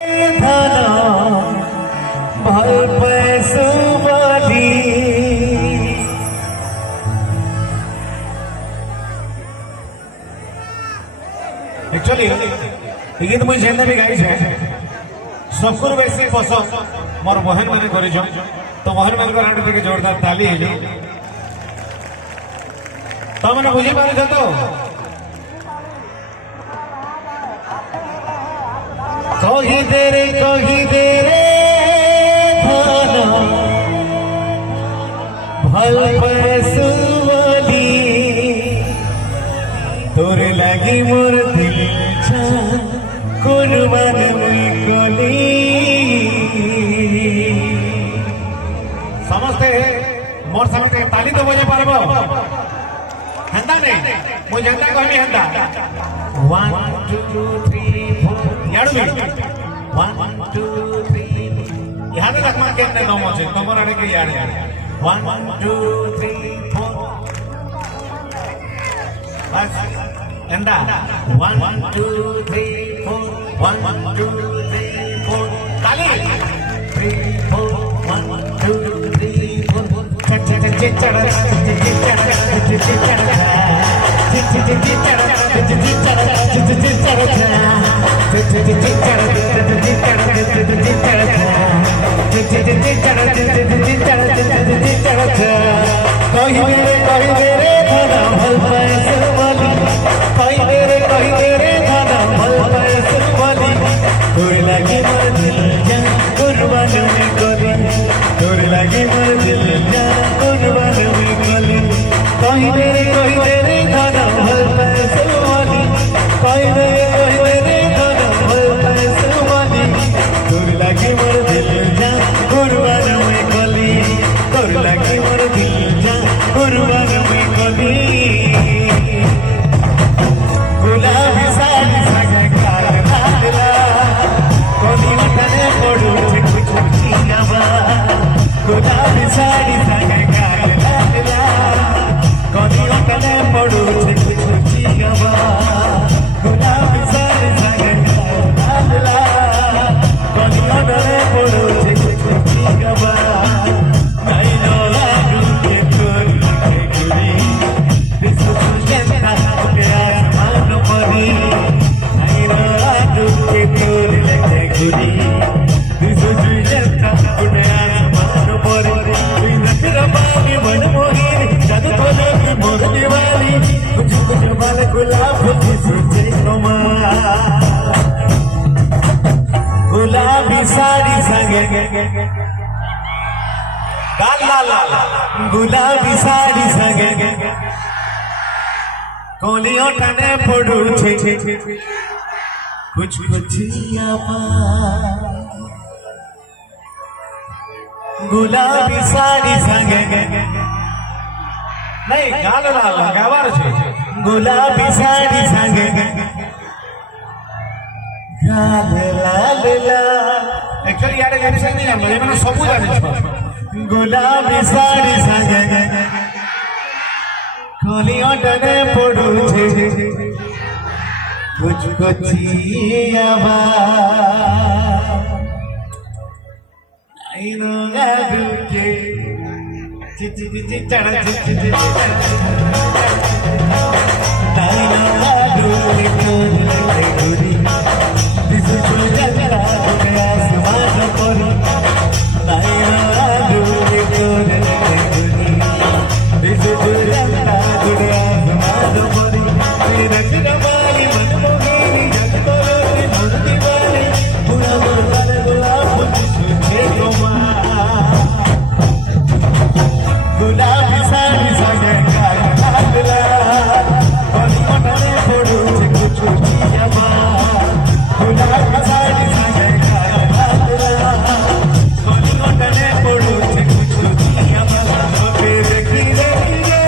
एक्चुअली गीत मुझे जेने भी गाई है सबको बेसी पसंद मोर बहन मैंने कर तो बहन मान को जोरदार ताली है तो मैंने बुझी पार तो कही दे रे भल पैसुवली तोरे लगी मोर दिल कुर्बान कली समझते मोर समझते ताली तो बजे पारबो हेंदा नहीं मुझे हेंदा कहबी हेंदा 1 2 3 4 याडू भी 1 2 3 याद रख मा केने नमो छे तमर आडे के याड 1 2 3 4 बस हेंदा 1 2 3 4 1 2 3 4 ताली 3 4 1 2 3 4 गुलाबी साड़ी संगे गुलाबी साड़ी संगे कोलियों टने पड़ू छे कुछ कुछिया गुलाबी साड़ी संगे नहीं गाल लाल गावार छे गुलाबी साड़ी संगे गाल लाल एक्चुअली यार ये नहीं जानबो ये माने सबु जाने छ गुलाबी साड़ी संगे कोलियों टने पड़ू छे कुछ कुछिया आईनो गादू के चिचिचिचि चढ़ा चिचिचिचि आईनो गादू के गुरी दिस जुलजला के आसमान पर आईनो गादू के गुरी दिस जुलजला के आसमान पर मेरा किरमाली मन मोहिनी जग तोरे मन दीवानी पूरा गुलाब गुलाब तुझे गोमा गुलाबी साड़ी संगे कागला कोनी कोटने पड़ू छे कुछ कुछिया गुलाबी साड़ी संगे कागला कोनी कोटने पड़ू छे कुछ कुछिया फिर गिरे गिरे